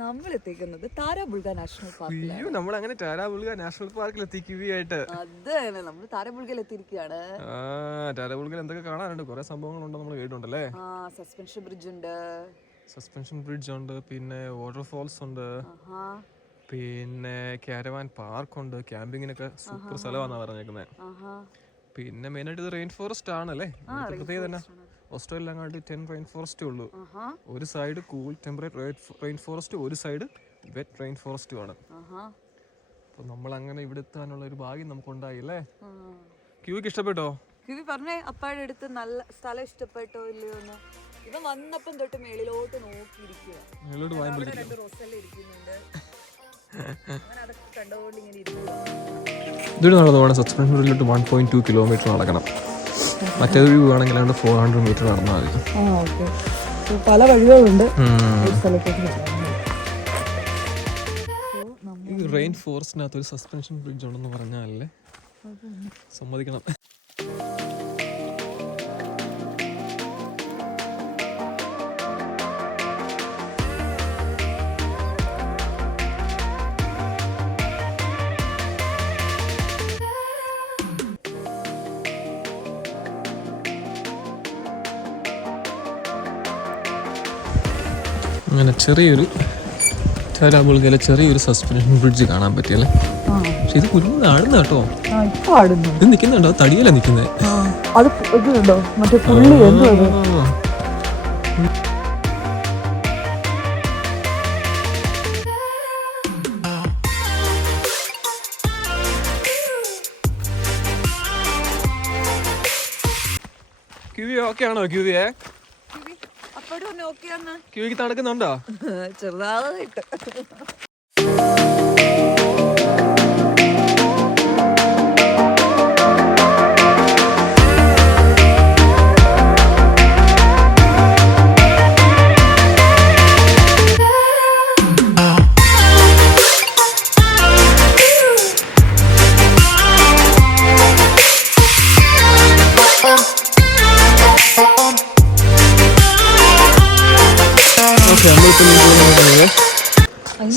നമ്മളെത്തിക്കുന്നത് താരാബുൾഗ national പാർക്കിലാണ്. നമ്മളങ്ങനെ താരാബുൾഗ national പാർക്കിൽ എത്തിക്കുകയായിട്ട് അതെ, നമ്മൾ താരാബുൾഗയിൽ എത്തിയിരിക്കുകയാണ്. താരാബുൾഗയിൽ എന്തൊക്കെ കാണാനുണ്ട്? കുറെ സംഭവങ്ങളുണ്ട്, നമ്മൾ കേട്ടിട്ടുണ്ടല്ലേ. സസ്പെൻഷൻ ബ്രിഡ്ജ് ഉണ്ട്, പിന്നെ വാട്ടർഫോൾസ് ഉണ്ട്, പിന്നെ കാരവാൻ പാർക്ക് ഉണ്ട്. ക്യാമ്പിങ്ങിനൊക്കെ സൂപ്പർ സ്ഥലമാണെന്നാ പറഞ്ഞേക്കുന്നത്. പിന്നെ മെയിനായിട്ട് ഇത് റെയിൻ ഫോറസ്റ്റ് ആണല്ലേ. പ്രത്യേകത തന്നെ ഓസ്ട്രേലിയ അങ്ങാണ്ട് 10 റെയിൻ ഫോറസ്റ്റേ ഉള്ളൂ. ഒരു side cool temperate rain forest, ഒരു സൈഡ് വെറ്റ് റെയിൻ ഫോറസ്റ്റും ആണ്. അപ്പൊ നമ്മൾ അങ്ങനെ ഇവിടെ എത്താനുള്ള ഒരു ഭാഗ്യം നമുക്ക് ഉണ്ടായില്ലേ. ക്യൂക്ക് ഇഷ്ടപ്പെട്ടോ? ക്യൂവി പറഞ്ഞേ അപ്പാടെ അടുത്ത് നല്ല സ്ഥലം ഇഷ്ടപ്പെട്ടോ ഇല്ലയോ എന്ന്. ഇവൻ വന്നപ്പം തൊട്ട് മേളിലോട്ട് നോക്കിയിരിക്കുക. രണ്ട് റോസെല്ലാം ഇരിക്കുന്നുണ്ട്. അതൊക്കെ കണ്ടുകൊണ്ട് ഇങ്ങനെ ഇതൊരു നടന്നു സസ്പെൻഷൻ ബ്രിഡ്ജിലോട്ട് 1.2 കിലോമീറ്റർ നടക്കണം. മറ്റേത് വ്യൂ ആണെങ്കിൽ 400 മീറ്റർ നടന്നാൽ മതി. പല വഴികളുണ്ട്. ഈ റെയിൻ ഫോറസ്റ്റിനകത്ത് ഒരു സസ്പെൻഷൻ ബ്രിഡ്ജ് ഉണ്ടെന്ന് പറഞ്ഞാലേ സമ്മതിക്കണം. അങ്ങനെ താരാബുൾഗയിലെ ചെറിയൊരു സസ്പെൻഷൻ ബ്രിഡ്ജ് കാണാൻ പറ്റിയല്ലേ. പക്ഷെ ഇത് കുഞ്ഞു ആടുന്ന കേട്ടോ. ഇത് നിക്കുന്നുണ്ടോ? തടിയല്ല നിക്കുന്നത്. ക്യൂവി ഓക്കെ ആണോ? ക്യൂവിയെ ക്യൂവിക്ക് തണുക്കുന്നുണ്ടോ? ചെറുതായിട്ട്.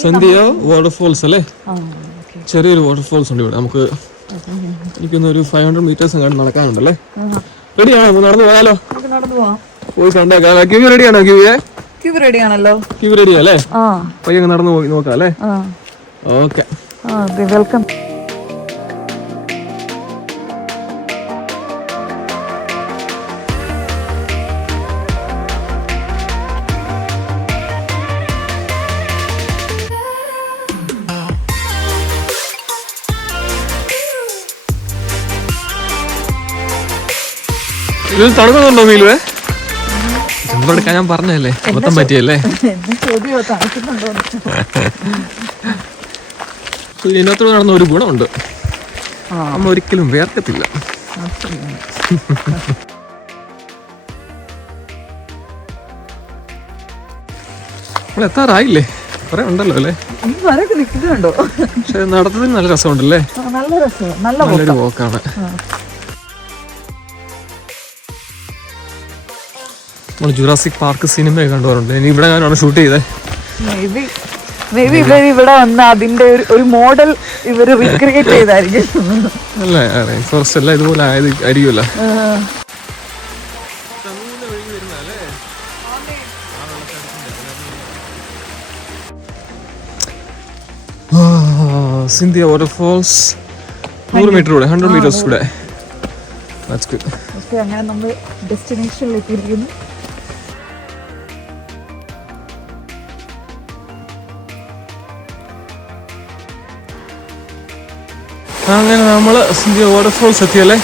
സന്ധ്യ വാട്ടർഫോൾസ് അല്ലേ. ചെറിയൊരു വാട്ടർഫോൾസ് ഉണ്ട് ഇവിടെ. നമുക്ക് എനിക്കൊന്നൊരു 500 മീറ്റേഴ്സ് കാണാൻ നടക്കാനുണ്ടല്ലേ. റെഡിയാണോ? നടന്നു പോയാലോ? പോയി കണ്ടേക്കാം. ക്യൂ റെഡിയാണോ? ക്യൂ റെഡിയാണല്ലോ. ക്യൂ റെഡിയല്ലേ? പയ്യെ നടന്നു പോയി നോക്കാം അല്ലേ. Okay, welcome. ഇതിൽ തണുക്കുന്നുണ്ടോ മീലുവേ? എടുക്കാൻ ഞാൻ പറഞ്ഞല്ലേ, മൊത്തം പറ്റിയല്ലേ. ഇതിനകത്തോട് നടന്ന ഒരു ഗുണമുണ്ട്, നമ്മൾ ഒരിക്കലും വേർക്കത്തില്ല. നമ്മൾ എത്താറായില്ലേ? കുറെ ഉണ്ടല്ലോ അല്ലേ. പക്ഷെ നടത്തതിന് നല്ല രസമുണ്ടല്ലേ. നല്ലൊരു പോക്കാണ്. നമ്മൾ ജുറാസിക് പാർക്ക് സിനിമ കണ്ടുപോറുണ്ട്. ഇനി ഇവിടെ ഞാനാണ് ഷൂട്ട് ചെയ്തേ. ഇവിടെ വന്ന അതിന്റെ ഒരു മോഡൽ ഇവര് റീക്രിയേറ്റ് ചെയ്തായിരിക്കും അല്ലേ. ഫോറസ്റ്റ് എല്ലാം ഇതുപോലെ ആയത് ആയിരിക്കുമല്ലോ. സിന്ധ്യ വാട്ടർഫോൾസ് 100 മീറ്റർ കൂടെ, 100 മീറ്റേഴ്സ് കൂടെ. അങ്ങനെ നമ്മൾ ഡെസ്റ്റിനേഷനിൽ എത്തിയിരിക്കുന്നു. അങ്ങനെ നമ്മള് സിന്ധ്യ വാട്ടർഫോൾസ് എത്തിയല്ലേ.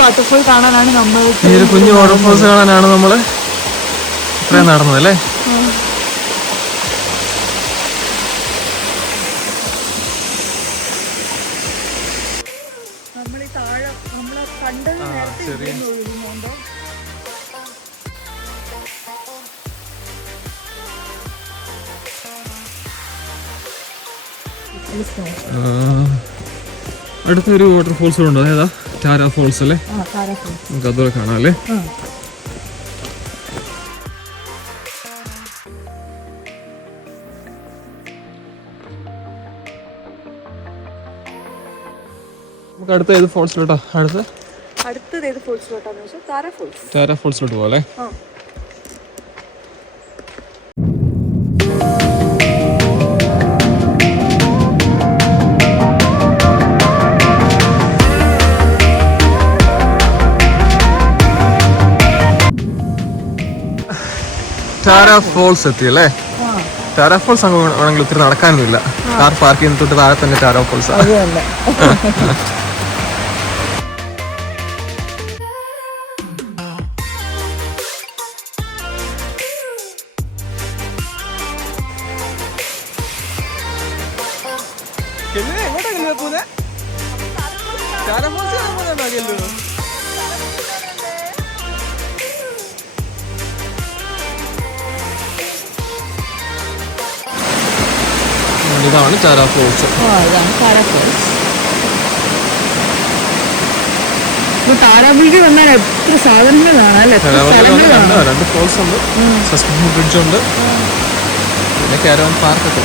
വാട്ടർഫോൾ കാണാനാണ് നമ്മൾ, ഈ ഒരു കുഞ്ഞു വാട്ടർഫോൾസ് കാണാനാണ് നമ്മള് ഇത്രയും നടന്നതല്ലേ. അടുത്തൊരു വാട്ടർഫോൾസ് ഉണ്ടോ? ഏതാ? ടാര ഫോൾസ് അല്ലേ? നമുക്ക് അതുപോലെ കാണാം അല്ലേ? നമുക്ക് അടുത്ത ഏത് ഫോൾസിലോട്ടാ? അടുത്തത് ഏത് ഫോൾസിലോട്ടാന്ന് വെച്ചാൽ ടാര ഫോൾസ്. ടാര ഫോൾസിലോട്ട് പോകാം അല്ലേ? ടാര ഫോൾസ് എത്തി അല്ലേ? ടാര ഫോൾസ് അങ്ങ് വേണമെങ്കിൽ ഒത്തിരി നടക്കാനൊന്നുമില്ല. കാർ പാർക്ക് ചെയ്യുന്ന തൊട്ട് താഴെ തന്നെ ടാര ഫോൾസ്. ഇതാണ് ടാര ഫോൾസ്. താരാപുരിക്ക് വന്നാൽ എത്ര സാധനങ്ങളാണ് അല്ലേ? 2 ഫോൾസ് ഉണ്ട്, സസ്പെൻഷൻ ബ്രിഡ്ജ് ഉണ്ട്, പിന്നെ കാരവാൻ പാർക്ക് ഒക്കെ.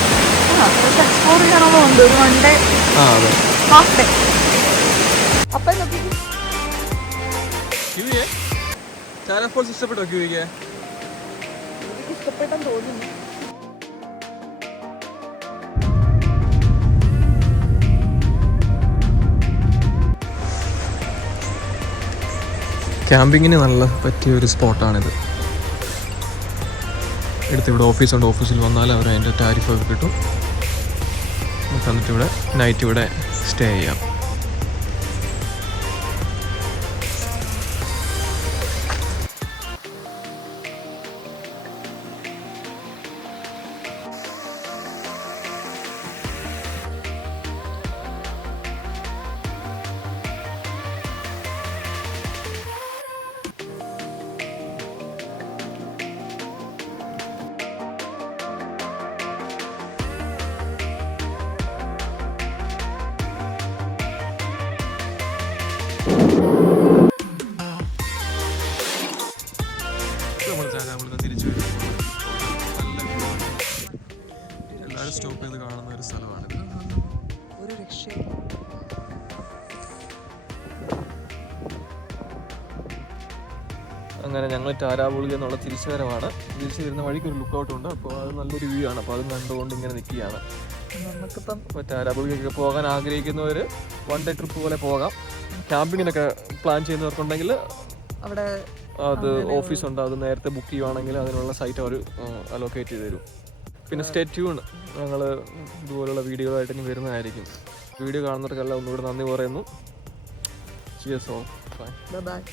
എക്സ്പ്ലോർ ചെയ്യണമെന്നുണ്ട് ഒരു 1 ഡേ ഹാഫ് ഡേ. അപ്പം ടാര ഫോൾസ് ഇഷ്ടപ്പെട്ടോ? എനിക്ക് ഇഷ്ടപ്പെട്ടെന്ന് തോന്നുന്നു. ക്യാമ്പിങ്ങിന് നല്ല പറ്റിയ ഒരു സ്പോട്ടാണിത്. ഇവിടെ ഓഫീസുണ്ട്, ഓഫീസിൽ വന്നാൽ അവർ അതിൻ്റെ ടാരിഫൊക്കെ കിട്ടും. നമുക്ക് എന്നിട്ട് ഇവിടെ നൈറ്റ് ഇവിടെ സ്റ്റേ ചെയ്യാം. തിരിച്ചു എല്ലാവരും സ്റ്റോപ്പ് ചെയ്ത് കാണുന്ന ഒരു സ്ഥലമാണിത്. ഒരു രക്ഷയും. അങ്ങനെ ഞങ്ങൾ ടാരാപുളിയിൽ നിന്നുള്ള തിരിച്ചു വരവാണ്. തിരിച്ചു വരുന്ന വഴിക്ക് ഒരു ലുക്കൗട്ട് ഉണ്ട്. അപ്പോൾ അത് നല്ലൊരു വ്യൂ ആണ്. അപ്പോൾ അതും കണ്ടുകൊണ്ട് ഇങ്ങനെ നിൽക്കുകയാണ്. അപ്പോൾ ടാരാപുളിക്കൊക്കെ പോകാൻ ആഗ്രഹിക്കുന്നവർ 1 ഡേ ട്രിപ്പ് പോലെ പോകാം. ക്യാമ്പിങ്ങിനൊക്കെ പ്ലാൻ ചെയ്യുന്നവർക്കുണ്ടെങ്കിൽ അവിടെ അത് ഓഫീസുണ്ട്, അത് നേരത്തെ ബുക്ക് ചെയ്യുവാണെങ്കിൽ അതിനുള്ള സൈറ്റ് അവർ അലോക്കേറ്റ് ചെയ്ത് തരും. പിന്നെ സ്റ്റേ ട്യൂൺ, ഞങ്ങൾ ഇതുപോലുള്ള വീഡിയോ ആയിട്ട് ഇനി വരുന്നതായിരിക്കും. വീഡിയോ കാണുന്നവർക്കെല്ലാം ഒന്നുകൂടെ നന്ദി പറയുന്നു. Cheers all. Bye. Bye.